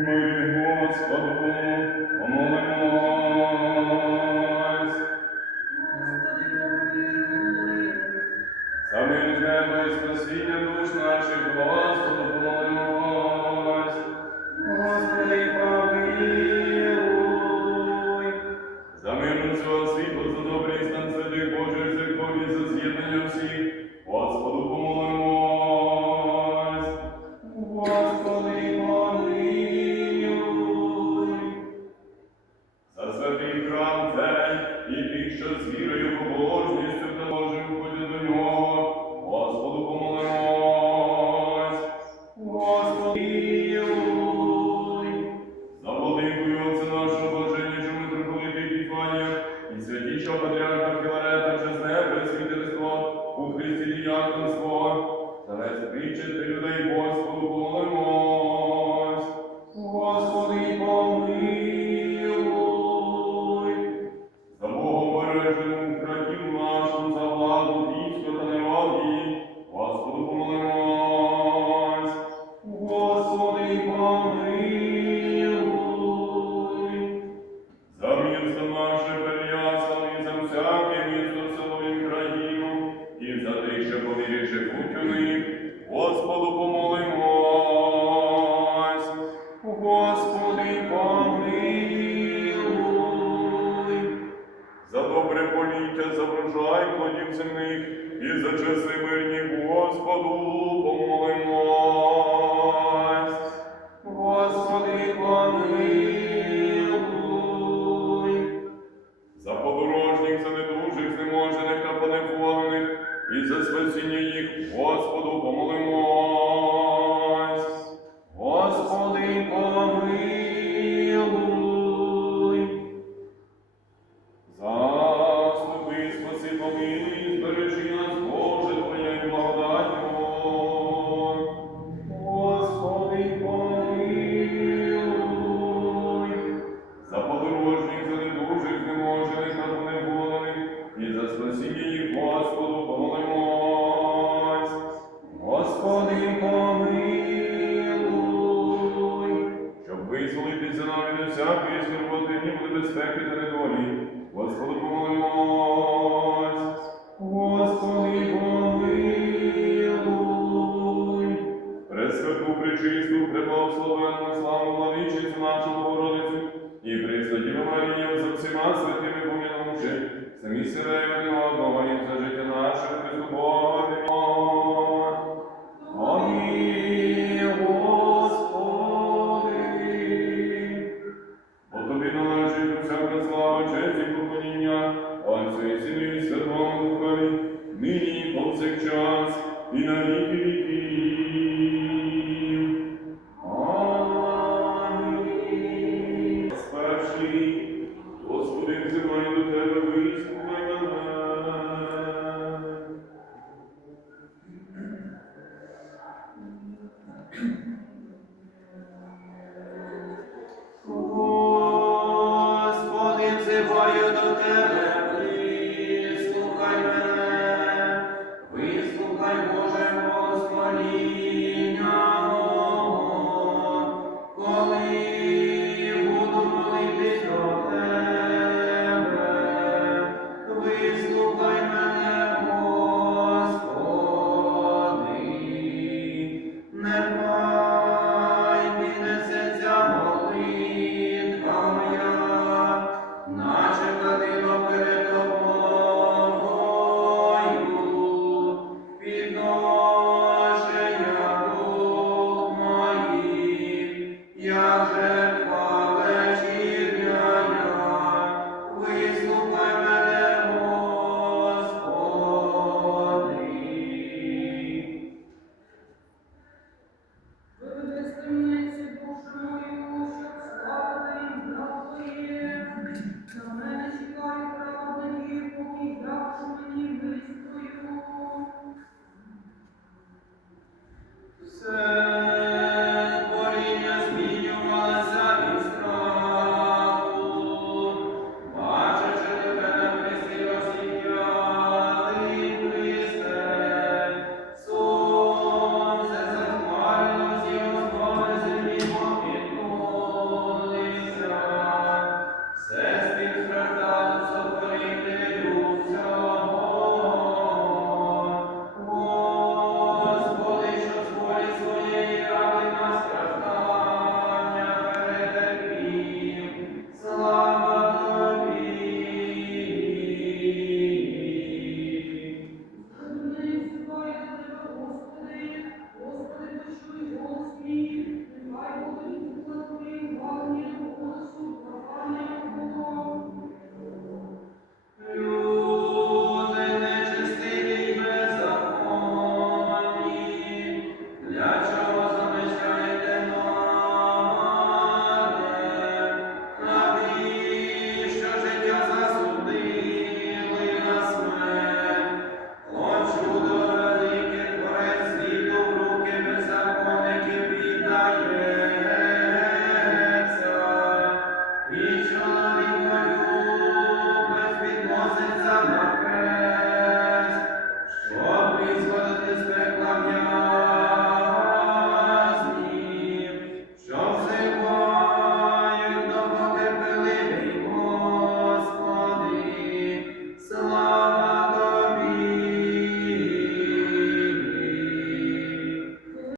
Помилуй, Господу, помолимось. Самим з неба і спасіння душ наших, благослови. teacher, they церкві та неволі. Господи помилуй, Господи помилуй. Пресвяту причисту, преблагословенну славу владичицю нашу Богородицю і пристаділа Марію за всіма святими помінувши самі себе Amen.